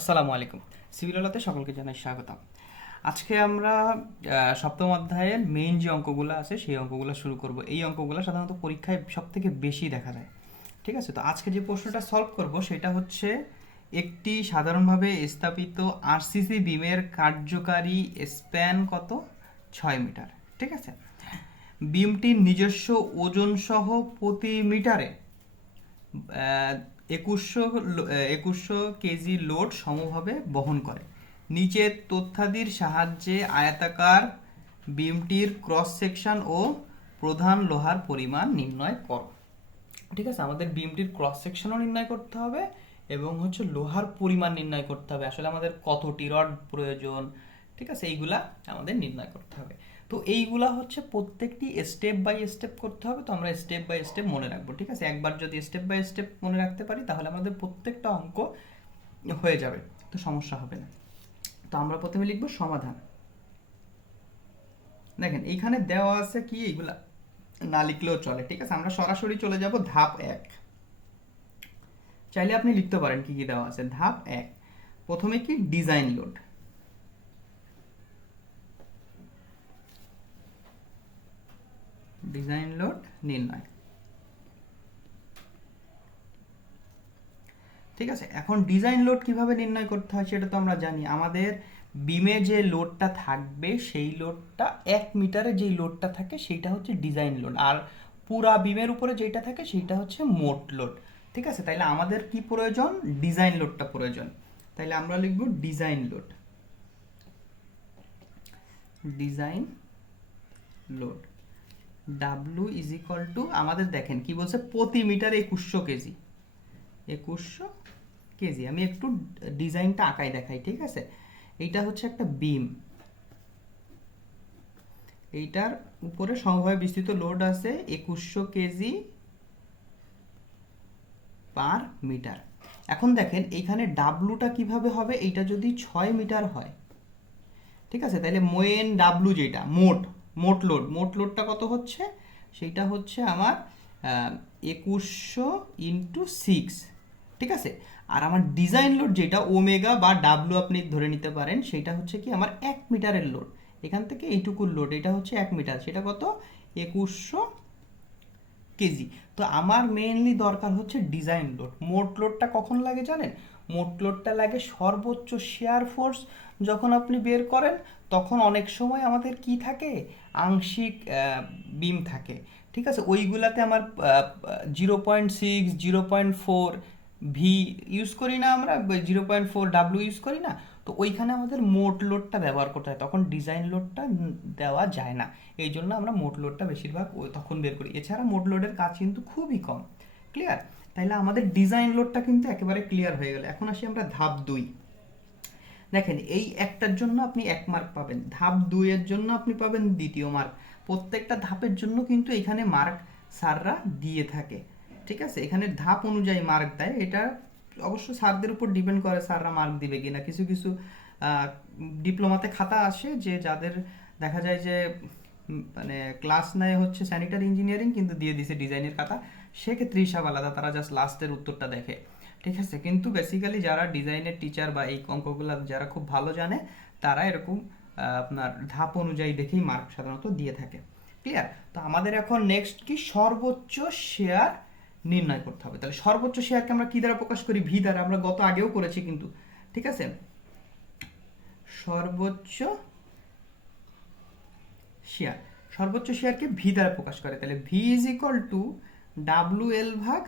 আসসালামু আলাইকুম। সিভিল আলাতে সকলকে জানাই স্বাগতম। আজকে আমরা সপ্তম অধ্যায়ের মেইন যে অঙ্কগুলো আছে, সেই অঙ্কগুলো শুরু করব। এই অঙ্কগুলো সাধারণত পরীক্ষায় সব থেকে বেশি দেখা যায়। ঠিক আছে? তো আজকে যে প্রশ্নটা সলভ করব, সেটা হচ্ছে একটি সাধারণভাবে স্থাপিত আরসিসি বিমের কার্যকারী স্প্যান কত? ছয় মিটার। ঠিক আছে? বিমটির নিজস্ব ওজন সহ প্রতি মিটারে একুশশো একুশশো কেজি লোড সমভাবে বহন করে। নিচের তথ্যাদির সাহায্যে আয়তাকার বিমটির ক্রস সেকশন ও প্রধান লোহার পরিমাণ নির্ণয় করো। ঠিক আছে? আমাদের বিমটির ক্রস সেকশনও নির্ণয় করতে হবে এবং হচ্ছে লোহার পরিমাণ নির্ণয় করতে হবে। আসলে আমাদের কতটি রড প্রয়োজন? ঠিক আছে? এইগুলা আমাদের নির্ণয় করতে হবে। তো এইগুলা হচ্ছে প্রত্যেকটি স্টেপ বাই স্টেপ করতে হবে, তো আমরা স্টেপ বাই স্টেপ মনে রাখব, ঠিক আছে? একবার যদি স্টেপ বাই স্টেপ মনে রাখতে পারি, তাহলে আমাদের প্রত্যেকটা অঙ্ক হয়ে যাবে, তো সমস্যা হবে না। তো আমরা প্রথমে লিখব সমাধান। দেখেন, এইখানে দেওয়া আছে কি, এইগুলা না লিখলেও চলে, ঠিক আছে? আমরা সরাসরি চলে যাব ধাপ এক। চাইলে আপনি লিখতে পারেন কি কি দেওয়া আছে। ধাপ এক, প্রথমে কি? Design load. ডিজাইন লোড নির্ণয়। ঠিক আছে, এখন ডিজাইন লোড কীভাবে নির্ণয় করতে হয় সেটা তো আমরা জানি। আমাদের বিমে যে লোডটা থাকবে, সেই লোডটা এক মিটারে যেই লোডটা থাকে, সেইটা হচ্ছে ডিজাইন লোড। আর পুরা বিমের উপরে যেটা থাকে, সেইটা হচ্ছে মোট লোড। ঠিক আছে, তাইলে আমাদের কি প্রয়োজন? ডিজাইন লোডটা প্রয়োজন। তাইলে আমরা লিখব design load. Design load. W is equal to আমাদের দেখেন, কি বলছে? প্রতি মিটার একুশশো কেজি। একুশশো কেজি। আমি একটু ডিজাইনটা আঁকাই দেখাই, ঠিক আছে? এইটা হচ্ছে একটা বিম। এইটার উপরে সমভাবে বিস্তৃত লোড আছে একুশশো কেজি পার মিটার। এখন দেখেন এইখানে ডাব্লুটা কীভাবে হবে? এইটা যদি ছয় মিটার হয়, ঠিক আছে? তাহলে মোয়েন ডাব্লু যেটা, মোট। মোট লোড মোট লোডটা কত হচ্ছে? সেইটা হচ্ছে আমার একুশশো ইন্টু সিক্স, ঠিক আছে? আর আমার ডিজাইন লোড যেটা, ওমেগা বা ডাব্লু আপনি ধরে নিতে পারেন, সেটা হচ্ছে কি আমার এক মিটারের লোড। এখান থেকে এইটুকুর লোড, এটা হচ্ছে এক মিটার, সেটা কত? একুশশো কেজি। তো আমার মেইনলি দরকার হচ্ছে ডিজাইন লোড। মোট লোডটা কখন লাগে জানেন? মোট লোডটা লাগে সর্বোচ্চ শেয়ার ফোর্স যখন আপনি বের করেন, তখন অনেক সময় আমাদের কি থাকে? আংশিক বিম থাকে। ঠিক আছে? ওইগুলাতে আমার zero point six, zero point four V use করি না আমরা, zero point four W use করি না। তো ওইখানে আমাদের মোট লোডটা ব্যবহার করতে হয়। তখন ডিজাইন লোডটা দেওয়া যায় না। এই জন্য আমরা মোট লোডটা বেশিরভাগ তখন বের করি। এছাড়া মোট লোডের কাজ কিন্তু খুবই কম। ক্লিয়ার তাইলে আমাদের ডিজাইন লোডটা কিন্তু একেবারে ক্লিয়ার হয়ে গেল। এখন আসি আমরা ধাপ দুই। দেখেন, এই একটার জন্য আপনি এক মার্ক পাবেন, ধাপ দুইয়ের জন্য আপনি পাবেন দ্বিতীয় মার্ক প্রত্যেকটা ধাপের জন্য কিন্তু এখানে মার্ক স্যাররা দিয়ে থাকে, ঠিক আছে? এখানে ধাপ অনুযায়ী মার্ক দেয়, এটা অবশ্য স্যারদের উপর ডিপেন্ড করে স্যাররা মার্ক দিবে কিনা। কিছু কিছু ডিপ্লোমাতে খাতা আসে যে যাদের দেখা যায় যে মানে ক্লাস নেয় হচ্ছে স্যানিটারি ইঞ্জিনিয়ারিং কিন্তু দিয়ে দিছে ডিজাইনের খাতা। সেক্ষেত্রে হিসাব আলাদা, তারা জাস্ট লাস্টের উত্তরটা দেখে। ঠিক আছে, কিন্তু বেসিক্যালি যারা ডিজাইনের টিচার বা এই অঙ্কগুলো যারা খুব ভালো জানে, তারা এরকম আপনার ধাপ অনুযায়ী দেখেই মার্ক সাধারণত দিয়ে থাকে। ক্লিয়ার তো আমাদের এখন নেক্সট কি? সর্বোচ্চ শেয়ার নির্ণয় করতে হবে। তাহলে সর্বোচ্চ শেয়ারকে আমরা কি দ্বারা প্রকাশ করি? ভি দ্বারা। আমরা গত আগেও করেছি কিন্তু। ঠিক আছে? সর্বোচ্চ শেয়ার সর্বোচ্চ শেয়ারকে ভি দ্বারা প্রকাশ করে। তাহলে V is equal to W L ভাগ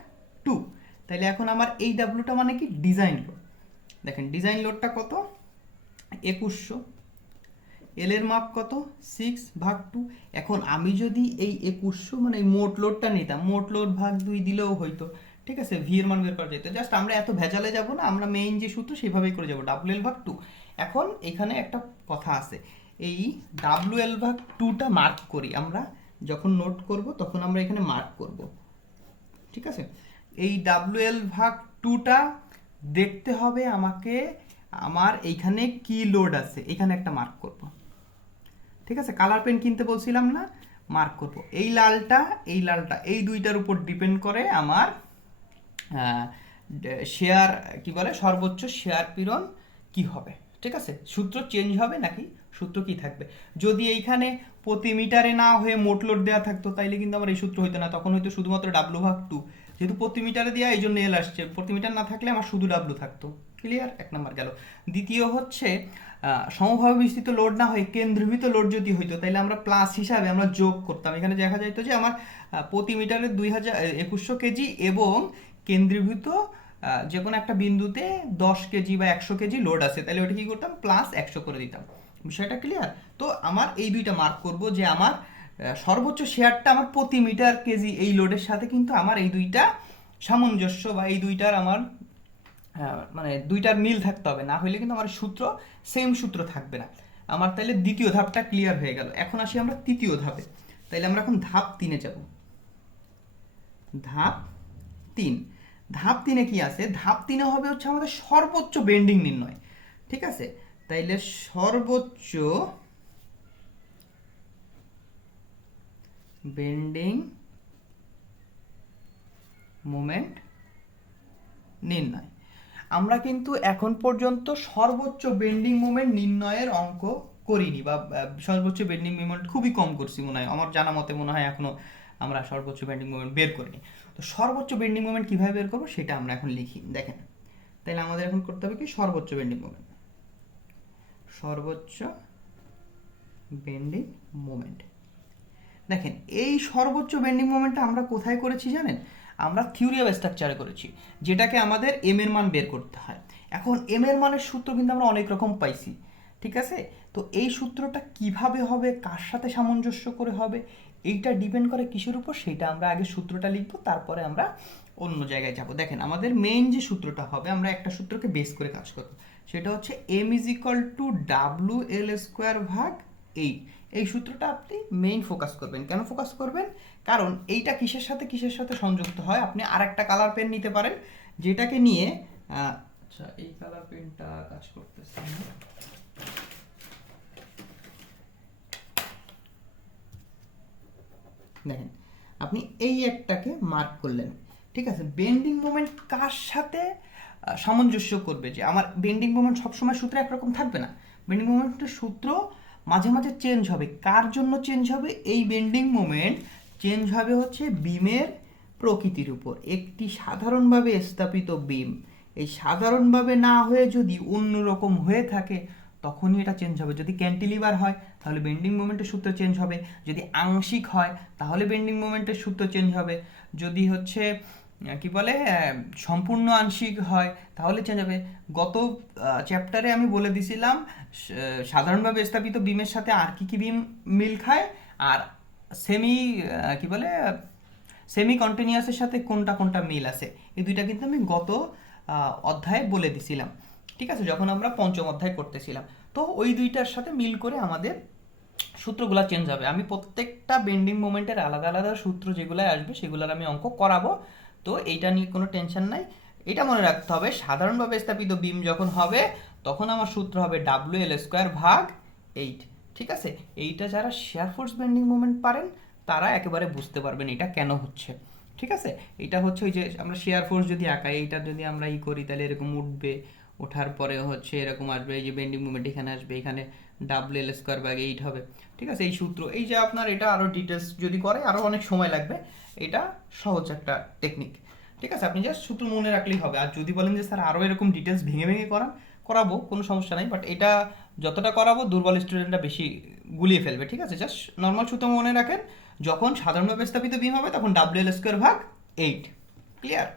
টু তাহলে এখন আমার এই ডাব্লুটা মানে কি? ডিজাইন লোড দেখেন, ডিজাইন লোডটা কত? একুশশো। এল এর মাপ কত? সিক্স ভাগ টু এখন আমি যদি এই একুশশো মানে এই মোট লোডটা নিতাম, মোট লোড ভাগ দুই দিলেও হইতো। ঠিক আছে? ভি এর মান বের করা যেত। জাস্ট আমরা এত ভেজালে যাব না, আমরা মেইন যে সূত্র সেভাবেই করে যাব। ডাব্লু এল ভাগ টু এখন এখানে একটা কথা আছে। এই ডাব্লু এল ভাগ টুটা মার্ক করি আমরা। যখন নোট করব, তখন আমরা এখানে মার্ক করব। ঠিক আছে? এই ডাব্লু এল ভাগ টুটা দেখতে হবে আমাকে, আমার এইখানে কি লোড আছে? এখানে একটা মার্ক করব। ঠিক আছে? কালার পেন কিনতে বলছিলাম না মার্ক করব। এই লালটা এই লালটা, এই দুইটার উপর ডিপেন্ড করে আমার শেয়ার কি বলে, সর্বোচ্চ শেয়ার পীড়ন কি হবে? ঠিক আছে? সূত্র চেঞ্জ হবে নাকি? সূত্র কি থাকবে? যদি এইখানে প্রতি মিটারে না হয়ে মোট লোড দেওয়া থাকতো, তাইলে কিন্তু আমার এই সূত্র হইতো না। তখন হয়তো শুধুমাত্র ডাব্লু ভাগ টু যেহেতু প্রতি মিটারে দেওয়া এই জন্য এল আসছে। প্রতি মিটার না থাকলে আমার শুধু ডাব্লু থাকতো। ক্লিয়ার এক নম্বর গেল। দ্বিতীয় হচ্ছে সমভাবে বিস্তৃত লোড না হয়ে কেন্দ্রীভূত লোড যদি হইতো তাহলে আমরা প্লাস হিসাবে আমরা যোগ করতাম। এখানে দেখা যাইতো যে আমার প্রতি মিটারে দুই হাজার একুশশো কেজি এবং কেন্দ্রীভূত যে কোনো একটা বিন্দুতে দশ কেজি বা একশো কেজি লোড আছে। তাহলে ওটা কী করতাম? প্লাস একশো করে দিতাম। বিষয়টা ক্লিয়ার তো আমার এই দুইটা মার্ক করব যে আমার সর্বোচ্চ শেয়ারটা আমার প্রতি মিটার কেজি এই লোডের সাথে কিন্তু আমার এই দুইটা সামঞ্জস্য বা এই দুইটার আমার মানে দুইটার মিল থাকতে হবে। না হইলে কিন্তু আমার সূত্র সেম সূত্র থাকবে না। আমার তাহলে দ্বিতীয় ধাপটা ক্লিয়ার হয়ে গেল। এখন আসি আমরা তৃতীয় ধাপে। তাইলে আমরা এখন ধাপ তিনে যাব। ধাপ তিন। ধাপ তিনে কি আছে? ধাপ তিনে হবে হচ্ছে আমাদের সর্বোচ্চ বেন্ডিং নির্ণয়। ঠিক আছে? তাইলে সর্বোচ্চ বেন্ডিং মোমেন্ট নির্ণয়। আমরা কিন্তু এখন পর্যন্ত সর্বোচ্চ বেন্ডিং মোমেন্ট নির্ণয়ের অঙ্ক করিনি বা সর্বোচ্চ বেন্ডিং মোমেন্ট খুবই কম করছি মনে হয়। আমার জানা মতে মনে হয় এখনও আমরা সর্বোচ্চ বেন্ডিং মোমেন্ট বের করিনি। তো সর্বোচ্চ বেন্ডিং মোমেন্ট কীভাবে বের করব সেটা আমরা এখন লিখি। দেখেন, তাহলে আমাদের এখন করতে হবে কি? সর্বোচ্চ বেন্ডিং মোমেন্ট। সর্বোচ্চ বেন্ডিং মোমেন্ট। দেখেন, এই সর্বোচ্চ বেন্ডিং মোমেন্টটা আমরা কোথায় করেছি জানেন? আমরা থিওরি অফ স্ট্রাকচারে করেছি, যেটাকে আমাদের এম এর মান বের করতে হয়। এখন এম এর মানের সূত্র কিন্তু আমরা অনেক রকম পাইছি, ঠিক আছে? তো এই সূত্রটা কীভাবে হবে, কার সাথে সামঞ্জস্য করে হবে, এইটা ডিপেন্ড করে কিসের উপর সেটা আমরা আগে সূত্রটা লিখব, তারপরে আমরা অন্য জায়গায় যাব। দেখেন, আমাদের মেইন যে সূত্রটা হবে, আমরা একটা সূত্রকে বেস করে কাজ করব। সেটা হচ্ছে M is equal to W L square ভাগ এইট এই সূত্রটা আপনি মেইন ফোকাস করবেন। কেন ফোকাস করবেন? কারণ এইটা কিসের সাথে কিসের সাথে সংযুক্ত হয়? আপনি আর একটা কালার পেন নিতে পারেন যেটাকে নিয়ে আচ্ছা এই কালার পেনটা কাজ করতেছে না। দেখেন আপনি এই একটাকে মার্ক করলেন। ঠিক আছে? বেন্ডিং মোমেন্ট কার সাথে সামঞ্জস্য করবে যে আমার বেন্ডিং মোমেন্ট সবসময় সূত্রে একরকম থাকবে না। বেন্ডিং মোমেন্টের সূত্র মাঝে মাঝে চেঞ্জ হবে। কার জন্য চেঞ্জ হবে? এই বেন্ডিং মোমেন্ট চেঞ্জ হবে হচ্ছে বিমের প্রকৃতির উপর। একটি সাধারণভাবে স্থাপিত বিম। এই সাধারণভাবে না হয়ে যদি অন্যরকম হয়ে থাকে, তখনই এটা চেঞ্জ হবে। যদি ক্যান্টিলিভার হয়, তাহলে বেন্ডিং মোমেন্টের সূত্র চেঞ্জ হবে। যদি আংশিক হয়, তাহলে বেন্ডিং মোমেন্টের সূত্র চেঞ্জ হবে। যদি হচ্ছে কি বলে সম্পূর্ণ আংশিক হয়, তাহলে চেঞ্জ হবে। গত চ্যাপ্টারে আমি বলে দিছিলাম সাধারণভাবে স্থাপিত বিমের সাথে আর কি কি বিম মিল খায়, আর সেমি কি বলে সেমি কন্টিনিউয়াসের সাথে কোনটা কোনটা মিল আছে, এই দুইটা কিন্তু আমি গত অধ্যায়ে বলে দিছিলাম। ঠিক আছে? যখন আমরা পঞ্চম অধ্যায় করতেছিলাম। তো ওই দুইটার সাথে মিল করে আমাদের সূত্রগুলো চেঞ্জ হবে। আমি প্রত্যেকটা বেন্ডিং মোমেন্টের আলাদা আলাদা সূত্র যেগুলো আসবে, সেগুলোর আমি অঙ্ক করাবো। তো এইটা নিয়ে কোনো টেনশন নাই। এটা মনে রাখতে হবে, সাধারণভাবে স্থাপিত বিম যখন হবে, তখন আমার সূত্র হবে ডাব্লিউ এল স্কোয়ার ভাগ এইট ঠিক আছে? এইটা যারা শেয়ার ফোর্স বেন্ডিং মোমেন্ট পারেন, তারা একেবারে বুঝতে পারবেন এটা কেন হচ্ছে, ঠিক আছে? এটা হচ্ছে ওই যে আমরা শেয়ার ফোর্স যদি আঁকাই, এইটা যদি আমরা ই করি, তাহলে এরকম উঠবে, ওঠার পরে হচ্ছে এরকম আসবে, এই যে বেন্ডিং মুভমেন্ট এখানে আসবে, এখানে W L square by eight হবে। ঠিক আছে? এই সূত্র, এই যে আপনার এটা আরও ডিটেলস যদি করে আরও অনেক সময় লাগবে। এটা সহজ একটা টেকনিক ঠিক আছে? আপনি জাস্ট সূত্র মনে রাখলেই হবে। আর যদি বলেন যে, স্যার আরও এরকম ডিটেলস ভেঙে ভেঙে করান, করাবো, কোনো সমস্যা নাই। বাট এটা যতটা করাবো, দুর্বল স্টুডেন্টরা বেশি গুলিয়ে ফেলবে। ঠিক আছে? জাস্ট নর্মাল সূত্র মনে রাখেন, যখন সাধারণভাবে স্থাপিত বিম হবে, তখন ডাব্লিউ এল স্কোয়ার ভাগ এইট ক্লিয়ার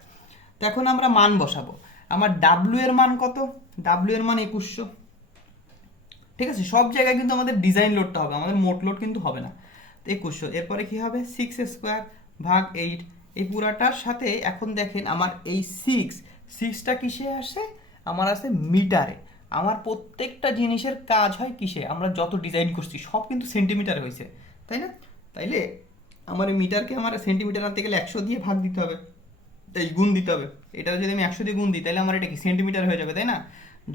তো এখন আমরা মান বসাবো। আমার ডাব্লিউ এর মান কত? ডাব্লিউ এর মান একুশশো। ঠিক আছে? সব জায়গায় কিন্তু আমাদের ডিজাইন লোডটা হবে, আমাদের মোট লোড কিন্তু হবে না। তো একুশশো। এরপরে কি হবে? সিক্স স্কোয়ার ভাগ এইট এই পুরাটার সাথে এখন দেখেন আমার এই সিক্স সিক্সটা কিসে আসে? আমার আসে মিটারে আমার প্রত্যেকটা জিনিসের কাজ হয় কিসে? আমরা যত ডিজাইন করছি, সব কিন্তু সেন্টিমিটার হয়েছে। তাই না? তাইলে আমার মিটারকে আমার সেন্টিমিটার আনতে গেলে একশো দিয়ে ভাগ দিতে হবে। এই গুণ দিতে হবে। এটা যদি আমি একশো দিয়ে গুণ দিই তাহলে আমার এটা কি? সেন্টিমিটার হয়ে যাবে, তাই না?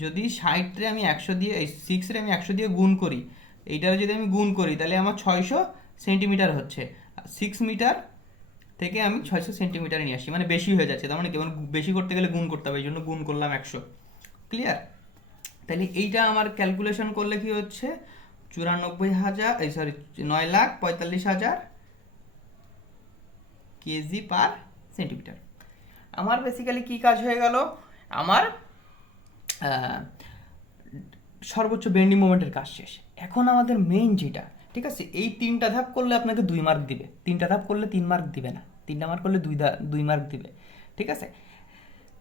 যদি ষাটরে আমি একশো দিয়ে, এই সিক্সরে আমি একশো দিয়ে গুণ করি, এইটারে যদি আমি গুণ করি, তাহলে আমার ছয়শো সেন্টিমিটার হচ্ছে। সিক্স মিটার থেকে আমি ছয়শো সেন্টিমিটারে নিয়ে আসি মানে বেশি হয়ে যাচ্ছে, তার মানে কি? মানে বেশি করতে গেলে গুণ করতে হবে, এই জন্য গুণ করলাম একশো। ক্লিয়ার তাহলে এইটা আমার ক্যালকুলেশন করলে কি হচ্ছে? চুরানব্বই হাজার, এই সরি নয় লাখ পঁয়তাল্লিশ হাজার কেজি পার সেন্টিমিটার। আমার বেসিক্যালি কি কাজ হয়ে গেল? আমার সর্বোচ্চ বেন্ডিং মোমেন্টের কাজ শেষ। এখন আমাদের মেইন যেটা, ঠিক আছে? এই তিনটা ধাপ করলে আপনাকে দুই মার্ক দিবে। তিনটা ধাপ করলে তিন মার্ক দিবে না। তিনটা মার্ক করলে দুই দুই মার্ক দিবে। ঠিক আছে?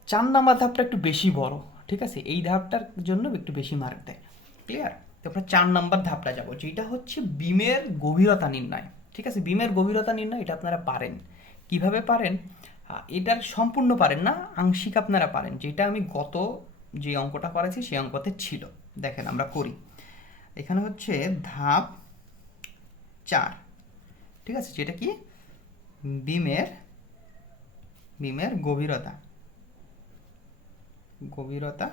চার নাম্বার ধাপটা একটু বেশি বড়, ঠিক আছে? এই ধাপটার জন্য একটু বেশি মার্ক দেয়। ক্লিয়ার তারপরে চার নাম্বার ধাপটা যাব, যেটা হচ্ছে বিমের গভীরতা নির্ণয়। ঠিক আছে? বিমের গভীরতা নির্ণয়, এটা আপনারা পারেন। কীভাবে পারেন? এটার সম্পূর্ণ পারেন না, আংশিক আপনারা পারেন। যেটা আমি গত যে অঙ্কটা করেছি সেই অঙ্কতে ছিল। দেখেন আমরা করি। এখানে হচ্ছে ধাপ চার। ঠিক আছে? যেটা কি? বিমের বিমের গভীরতা। গভীরতা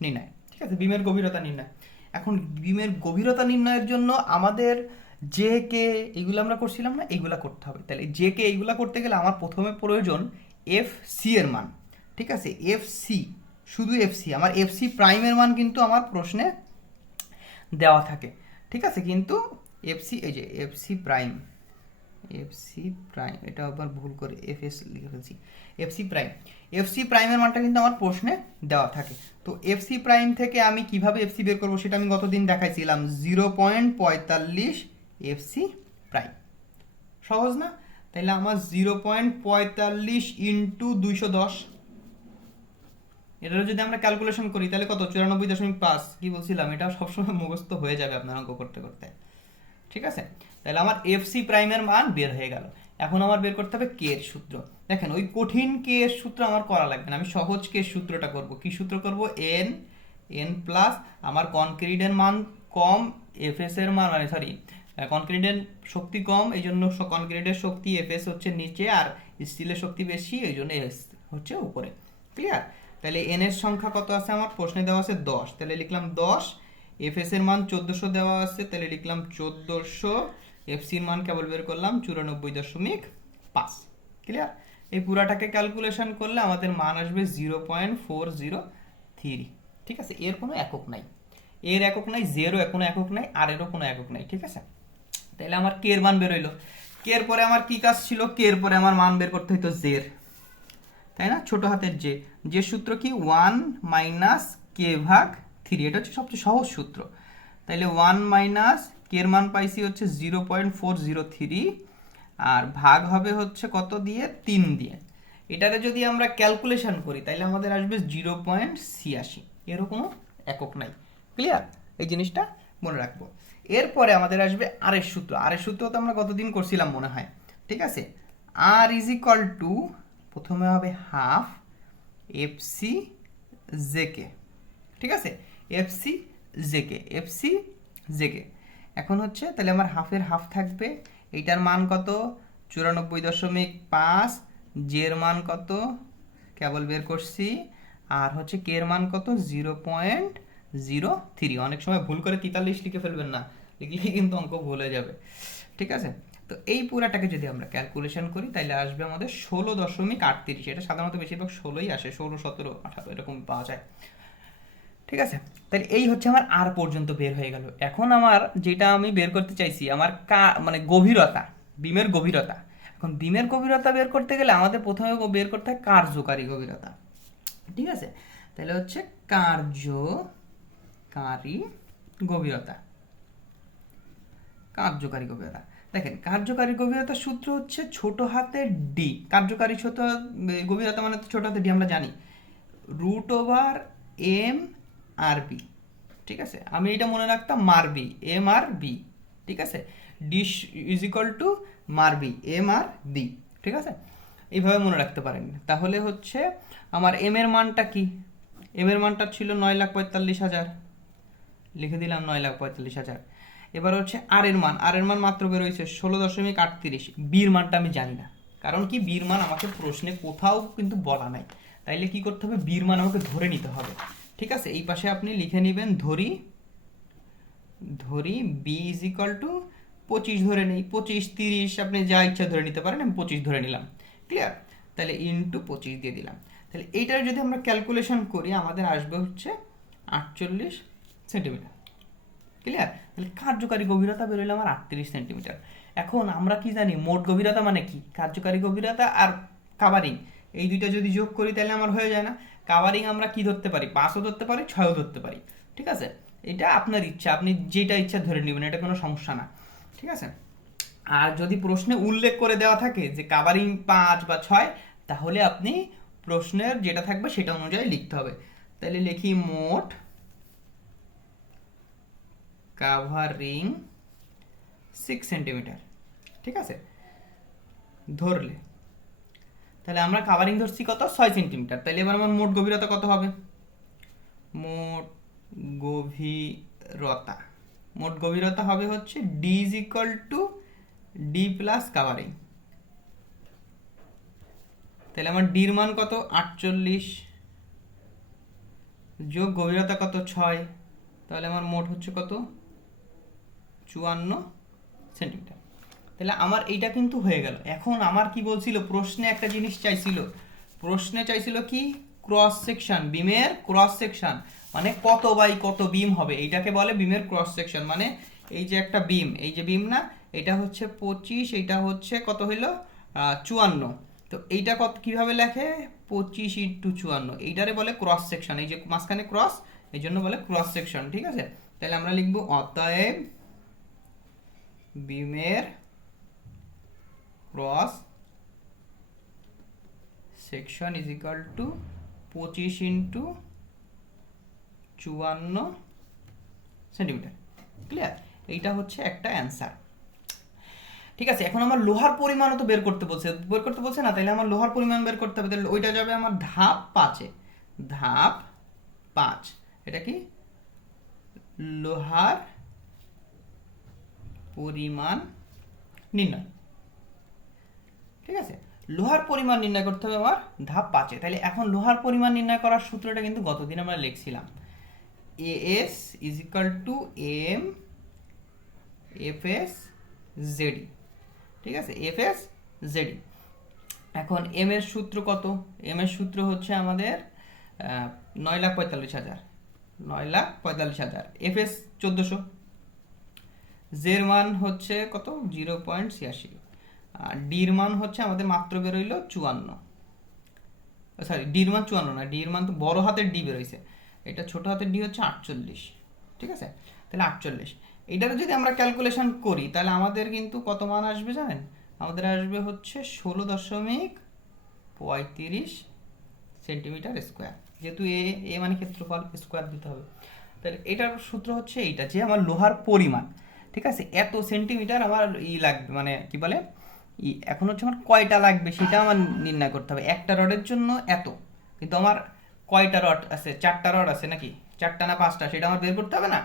নির্ণয়। ঠিক আছে? বিমের গভীরতা নির্ণয়। এখন বিমের গভীরতা নির্ণয়ের জন্য আমাদের যে কে এইগুলো আমরা করছিলাম না এগুলা করতে হবে। তাহলে যে কে এইগুলা করতে গেলে আমার প্রথমে প্রয়োজন এফ সি এর মান। ঠিক আছে? এফ সি শুধু এফ সি আমার এফ সি প্রাইমের মান কিন্তু আমার প্রশ্নে দেওয়া থাকে। ঠিক আছে? কিন্তু এফ সি এই যে F C prime F C prime এটা আবার ভুল করে এফ এস লিখে ফেলছি। F C prime F C প্রাইমের মানটা কিন্তু আমার প্রশ্নে দেওয়া থাকে। তো এফ সি প্রাইম থেকে আমি কীভাবে এফ সি বের করব সেটা আমি গতদিন দেখাইছিলাম। জিরো পয়েন্ট পঁয়তাল্লিশ এফ সি প্রাইম সহজ না? তাহলে আমার জিরো পয়েন্ট পঁয়তাল্লিশ ইন্টু দুইশো দশ। এটারও যদি আমরা ক্যালকুলেশন করি, তাহলে কত? চুরানব্বই দশমিক পাঁচ। কি বলছিলাম? এটা সবসময় মুখস্থ হয়ে যাবে আপনার অঙ্ক করতে করতে। ঠিক আছে? তাহলে আমার এফসি প্রাইমের মান বের হয়ে গেল। এখন আমার বের করতে হবে কে এর সূত্র। দেখেন, ওই কঠিন কে এর সূত্র আমার করা লাগবে না। আমি সহজ কে সূত্রটা করব। কি সূত্র করব? এন এন প্লাস আমার কনক্রিটের মান কম এফএস এর মান মানে সরি কনক্রিটের শক্তি কম এই জন্য কনক্রিটের শক্তি এফএস হচ্ছে নিচে আর স্টিলের শক্তি বেশি এই জন্য এস হচ্ছে উপরে। ক্লিয়ার তাহলে এন এর সংখ্যা কত আছে আমার? প্রশ্নে দেওয়া আছে দশ। তাহলে লিখলাম দশ। এফএস এর মান চোদ্দোশো দেওয়া আছে, তাহলে লিখলাম চোদ্দোশো। এফসির মান কেবল বের করলাম চুরানব্বই দশমিক পাঁচ। ক্লিয়ার এই পুরাটাকে ক্যালকুলেশন করলে আমাদের মান আসবে zero point four zero three. ঠিক আছে? এর কোনো একক নাই। এর একক নাই জেরও কোনো একক নাই আর এরও কোনো একক নাই, ঠিক আছে? তাহলে আমার কে এর মান বেরোইলো কে এর পরে আমার কি কাজ ছিল? কে এর পরে আমার মান বের করতে হতো জের তাই না? ছোট হাতের যে যে সূত্র কি? ওয়ান মাইনাস কে ভাগ থ্রি। এটা হচ্ছে সবচেয়ে সহজ সূত্র। তাইলে ওয়ান মাইনাস কের মান পাইছি হচ্ছে zero point four zero three. আর ভাগ হবে হচ্ছে কত দিয়ে? তিন দিয়ে। এটারে যদি আমরা ক্যালকুলেশন করি তাহলে আমাদের আসবে জিরো পয়েন্ট ছিয়াশি। এরও কোনো একক নাই। ক্লিয়ার? এই জিনিসটা মনে রাখব। এরপরে আমাদের আসবে আরের সূত্র। আরের সূত্র তো আমরা গতদিন করছিলাম মনে হয়। ঠিক আছে? আর ইজ ইকাল টু প্রথমে হবে হাফ এফসি জেকে ঠিক আছে? এফসি জেকে এফসি জেকে এখন হচ্ছে তাহলে আমার হাফের হাফ থাকবে, এইটার মান কত? চুরানব্বই দশমিক পাঁচ জের মান কত? কেবল বের করছি। আর হচ্ছে কের মান কত? জিরো পয়েন্ট জিরো থ্রি অনেক সময় ভুল করে তেতাল্লিশ লিখে ফেলবেন না লিখলে কিন্তু অঙ্ক ভুল যাবে ঠিক আছে তো এই পুরাটাকে যদি আমরা ক্যালকুলেশন করি তাহলে আসবে আমাদের ষোলো দশমিক আটত্রিশ, এটা সাধারণত বেশিরভাগ ষোলোই আসে, ষোলো, সতেরো, আঠারো, এরকম পাওয়া যায়। ঠিক আছে? তাহলে এই হচ্ছে আমার আর পর্যন্ত বের হয়ে গেল। এখন আমার যেটা আমি বের করতে চাইছি, আমার কা মানে গভীরতা, বিমের গভীরতা। এখন বিমের গভীরতা বের করতে গেলে আমাদের প্রথমে বের করতে হয় কার্যকারী গভীরতা। ঠিক আছে? তাহলে হচ্ছে কার্যকারী গভীরতা। কার্যকারী গভীরতা। দেখেন, কার্যকারী গভীরতার সূত্র হচ্ছে ছোট হাতের ডি কার্যকারী ছোট গভীরতা মানে ছোট হাতের ডি আমরা জানি। Root over M R B, ঠিক আছে? আমি এটা মনে রাখতাম মার বি, এম আর বি, ঠিক আছে? ডি ইজ ইকাল টু মার বি, এম আর বি, ঠিক আছে? এইভাবে মনে রাখতে পারেন। তাহলে হচ্ছে আমার এম এর মানটা কি? এম এর মানটা ছিল নয় লাখ পঁয়তাল্লিশ হাজার। লিখে দিলাম নয় লাখ পঁয়তাল্লিশ হাজার। এবার হচ্ছে আর এর মান। আর এর মান মাত্র বেরোয়েছে ষোলো দশমিক আটত্রিশ। বির মানটা আমি জানি না। কারণ কি? বীর মান আমাকে প্রশ্নে কোথাও কিন্তু বলা নাই। তাইলে কি করতে হবে? বীর মান আমাকে ধরে নিতে হবে। ঠিক আছে? এই পাশে আপনি লিখে নেবেন, ধরি ধরি বি ইজ ইকাল টু পঁচিশ ধরে নেই। পঁচিশ, তিরিশ, আপনি যা ইচ্ছা ধরে নিতে পারেন, আমি পঁচিশ ধরে নিলাম। ক্লিয়ার তাহলে ইন্টু পঁচিশ দিয়ে দিলাম। তাহলে এইটার যদি আমরা ক্যালকুলেশন করি, আমাদের আসবে হচ্ছে আটচল্লিশ সেন্টিমিটার ক্লিয়ার তাহলে কার্যকারী গভীরতা বেরোলো আমার আটত্রিশ সেন্টিমিটার এখন আমরা কি জানি? মোট গভীরতা মানে কি? কার্যকারী গভীরতা আর কাভারিং এই দুইটা যদি যোগ করি তাহলে আমার হয়ে যায় না। কাভারিং আমরা কি ধরতে পারি? পাঁচও ধরতে পারি, ছয়ও ধরতে পারি। ঠিক আছে? এটা আপনার ইচ্ছা। আপনি যেটা ইচ্ছা ধরে নেবেন, এটা কোনো সমস্যা না। ঠিক আছে? আর যদি প্রশ্নে উল্লেখ করে দেওয়া থাকে যে কাভারিং পাঁচ বা ছয়, তাহলে আপনি প্রশ্নের যেটা থাকবে সেটা অনুযায়ী লিখতে হবে। তাহলে লিখি মোট কাভারিং সিক্স সেন্টিমিটার ঠিক আছে? ধরলে। তাহলে আমরা কাভারিং ধরছি কত? ছয় সেন্টিমিটার তাহলে এবার আমার মোট গভীরতা কত হবে? মোট গভীরতা। মোট গভীরতা হবে হচ্ছে D is equal to D plus covering তাহলে আমার ডির মান কত? আটচল্লিশ। যোগ গভীরতা কত? ছয়। তাহলে আমার মোট হচ্ছে কত? চুয়ান্ন সেন্টিমিটার। তাহলে আমার এইটা কিন্তু হয়ে গেল। এখন আমার কি বলছিল? প্রশ্নে একটা জিনিস চাইছিল। প্রশ্নে চাইছিল কি? ক্রস সেকশন বিমের ক্রস সেকশন মানে কত বাই কত বিম হবে? এইটাকে বলে বিমের ক্রস সেকশন মানে এই যে একটা বিম, এই যে বিম না, এটা হচ্ছে পঁচিশ, এটা হচ্ছে কত হইল? চুয়ান্ন। তো এইটা কত, কীভাবে লেখে? পঁচিশ ইন্টু চুয়ান্ন। এইটারে বলে ক্রস সেকশন এই যে মাঝখানে ক্রস এই জন্য বলে ক্রস সেকশন ঠিক আছে? তাহলে আমরা লিখব, অতএব বিমের cross section is equal to পঁচিশ ইন্টু চুয়ান্ন সেন্টিমিটার। ক্লিয়ার? এইটা হচ্ছে একটা অ্যান্সার। ঠিক আছে, এখন আমার লোহার পরিমাণও তো বের করতে বলছে। বের করতে বলছে না তাহলে আমার লোহার পরিমাণ বের করতে হবে তাহলে ওইটা যাবে আমার ধাপ পাঁচে। ধাপ পাঁচ। এটা কি? লোহার পরিমাণ নির্ণয়। ঠিক আছে? লোহার পরিমাণ নির্ণয় করতে হবে আমার ধাপ পাঁচে। তাহলে এখন লোহার পরিমাণ নির্ণয় করার সূত্রটা কিন্তু গতদিন আমরা লিখছিলাম। A S is to M F S J D ঠিক আছে? এফ এস জেডি এখন এম এর সূত্র কত? এম এর সূত্র হচ্ছে আমাদের নয় লাখ পঁয়তাল্লিশ হাজার। নয় লাখ পঁয়তাল্লিশ হাজার। এফ এস চোদ্দোশো। জের মান হচ্ছে কত? জিরো পয়েন্ট ছিয়াশি। আর ডির মান হচ্ছে আমাদের মাত্র বেরোইলো চুয়ান্ন। সরি ডির মান চুয়ান্ন না ডির মান তো বড় হাতের ডি বেরোইছে। এটা ছোট হাতের ডি হচ্ছে আটচল্লিশ, ঠিক আছে? তাহলে আটচল্লিশ। এটারও যদি আমরা ক্যালকুলেশন করি, তাহলে আমাদের কিন্তু কত মান আসবে জানেন? আমাদের আসবে হচ্ছে ষোলো দশমিক পঁয়ত্রিশ সেন্টিমিটার স্কোয়ার। যেহেতু এ এ মানে ক্ষেত্রফল, স্কোয়ার দিতে হবে। তাহলে এটার সূত্র হচ্ছে এইটা, যে আমার লোহার পরিমাণ। ঠিক আছে? এত সেন্টিমিটার আমার ই লাগবে মানে কি বলে? ই, এখন হচ্ছে আমার কয়টা লাগবে সেটা আমার নির্ণয় করতে হবে। একটা রডের জন্য এত। কিন্তু আমার কয়টা রড আছে? চারটা রড আছে নাকি? চারটা না পাঁচটা? সেটা আমার বের করতে হবে না?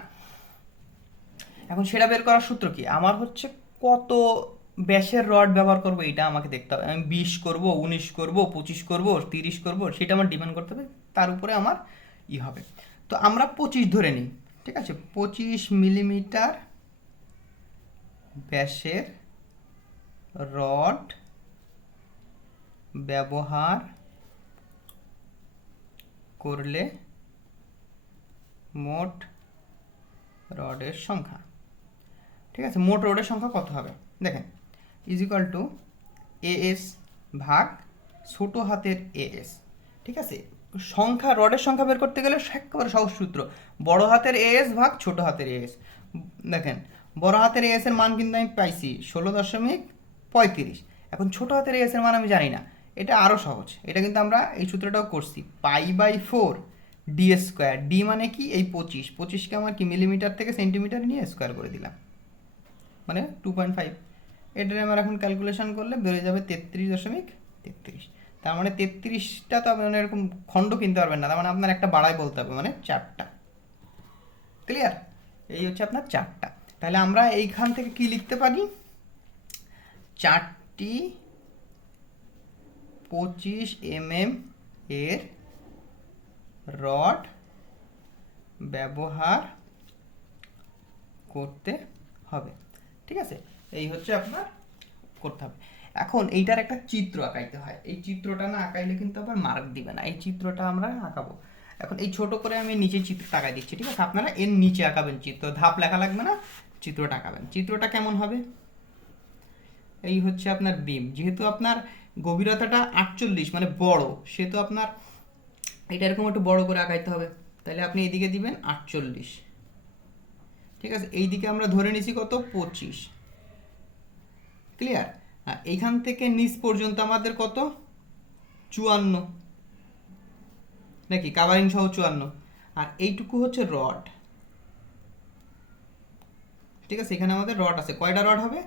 এখন সেটা বের করার সূত্র কি? আমার হচ্ছে কত ব্যাসের রড ব্যবহার করব এটা আমাকে দেখতে হবে। আমি বিশ করব, উনিশ করব, পঁচিশ করব, তিরিশ করব, সেটা আমার ডিমান্ড করতে হবে। তার উপরে আমার ই হবে। তো আমরা পঁচিশ ধরে নিই। ঠিক আছে? পঁচিশ মিলিমিটার ব্যাসের রড ব্যবহার করলে মোট রডের সংখ্যা। ঠিক আছে, মোট রডের সংখ্যা কত হবে? দেখেন ইজ ইকাল টু এএস ভাগ ছোট হাতের এএস ঠিক আছে, সংখ্যা, রডের সংখ্যা বের করতে গেলে একেবারে সহজ সূত্র। বড় হাতের এএস ভাগ ছোট হাতের এএস দেখেন বড় হাতের এএস এর মান কিন্তু আমি পাইছি ষোলো দশমিক পঁয়ত্রিশ। এখন ছোট হাতের এএস এর মান আমি জানি না। এটা আরও সহজ। এটা কিন্তু আমরা এই সূত্রটাও করছি। Pi by four D square. D মানে কি? এই পঁচিশ। পঁচিশকে আমার কি মিলিমিটার থেকে সেন্টিমিটার নিয়ে স্কোয়ার করে দিলাম। মানে টু পয়েন্ট ফাইভ এটার আমার এখন ক্যালকুলেশন করলে বেড়ে যাবে তেত্রিশ দশমিক তেত্রিশ। তার মানে তেত্রিশটা তো আপনি এরকম খণ্ড কিনতে পারবেন না। তার মানে আপনার একটা বাড়াই বলতে হবে মানে চারটা। ক্লিয়ার এই হচ্ছে আপনার চারটা। তাহলে আমরা এইখান থেকে কি লিখতে পারি? চারটি পঁচিশ এম এম এর রড ব্যবহার করতে হবে। ঠিক আছে? এই হচ্ছে আপনার করতে হবে। এখন এইটার একটা চিত্র আঁকাইতে হয়। এই চিত্রটা না আঁকাইলে কিন্তু আবার মার্ক দিবে না। এই চিত্রটা আমরা আঁকাবো। এখন এই ছোট করে আমি নিচে চিত্র আঁকাই দিচ্ছি। ঠিক আছে? আপনারা এর নিচে আঁকাবেন চিত্র। ধাপ লেখা লাগবে না। চিত্রটা আঁকাবেন। চিত্রটা কেমন হবে? এই হচ্ছে আপনার বিম। যেহেতু আপনার গভীরতাটা আটচল্লিশ মানে বড়, সেহেতু আপনার এটা এরকম একটু বড় করে আঁকাইতে হবে। তাহলে আপনি এদিকে দিবেন আটচল্লিশ। ঠিক আছে? এই দিকে আমরা ধরে নিছি কত? পঁচিশ। ক্লিয়ার? এইখান থেকে নিচ পর্যন্ত আমাদের কত? চুয়ান্ন। নাকি? কাভারিং সহ চুয়ান্ন। আর এইটুকু হচ্ছে রড। ঠিক আছে? এখানে আমাদের রড আছে। কয়টা রড হবে?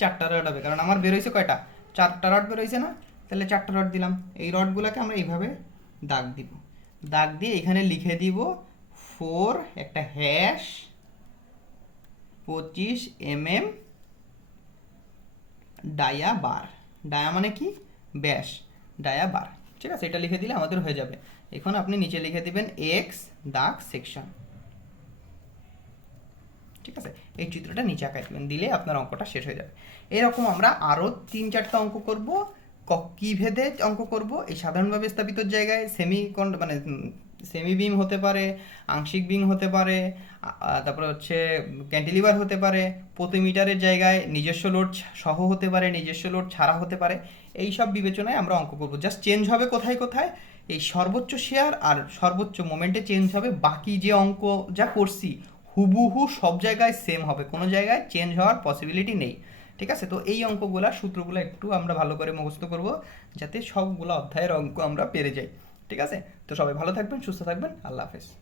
চারটা রড হবে। কারণ আমার বেরোইছে কয়টা? চারটা রড বেরোইছে না? তাহলে চারটা রড দিলাম। এই রডগুলোকে আমরা এইভাবে দাগ দিব। দাগ দিয়ে এখানে লিখে দিব ফোর একটা হ্যাশ পঁচিশ M M dia bar dia মানে কি? ব্যাস ডায়া বার ঠিক আছে? এটা লিখে দিলে আমাদের হয়ে যাবে। এখন আপনি নিচে লিখে দিবেন এক্স দাগ সেকশন ঠিক আছে? এই চিত্রটা নিচে আঁকাই দেবেন, দিলে আপনার অঙ্কটা শেষ হয়ে যাবে। এরকম আমরা আরও তিন চারটা অঙ্ক করব, ক- ভেদে অঙ্ক করব, এই সাধারণভাবে স্থাপিত জায়গায় সেমি মানে সেমি বিম হতে পারে, আংশিক বিম হতে পারে তারপরে হচ্ছে ক্যান্টিলিভার হতে পারে, প্রতি মিটারের জায়গায় নিজস্ব লোড সহ হতে পারে, নিজস্ব লোড ছাড়া হতে পারে এই সব বিবেচনায় আমরা অঙ্ক করব। জাস্ট চেঞ্জ হবে কোথায় কোথায়? এই সর্বোচ্চ শেয়ার আর সর্বোচ্চ মোমেন্টে চেঞ্জ হবে বাকি যে অঙ্ক যা করছি হুবহু সব জায়গায় সেম হবে। কোনো জায়গায় চেঞ্জ হওয়ার পসিবিলিটি নেই। ঠিক আছে? তো এই অঙ্কগুলা, সূত্রগুলো একটু আমরা ভালো করে মুখস্থ করব, যাতে সবগুলো অধ্যায়ের অঙ্ক আমরা পেরে যাই। ঠিক আছে? তো সবাই ভালো থাকবেন, সুস্থ থাকবেন। আল্লাহ হাফেজ।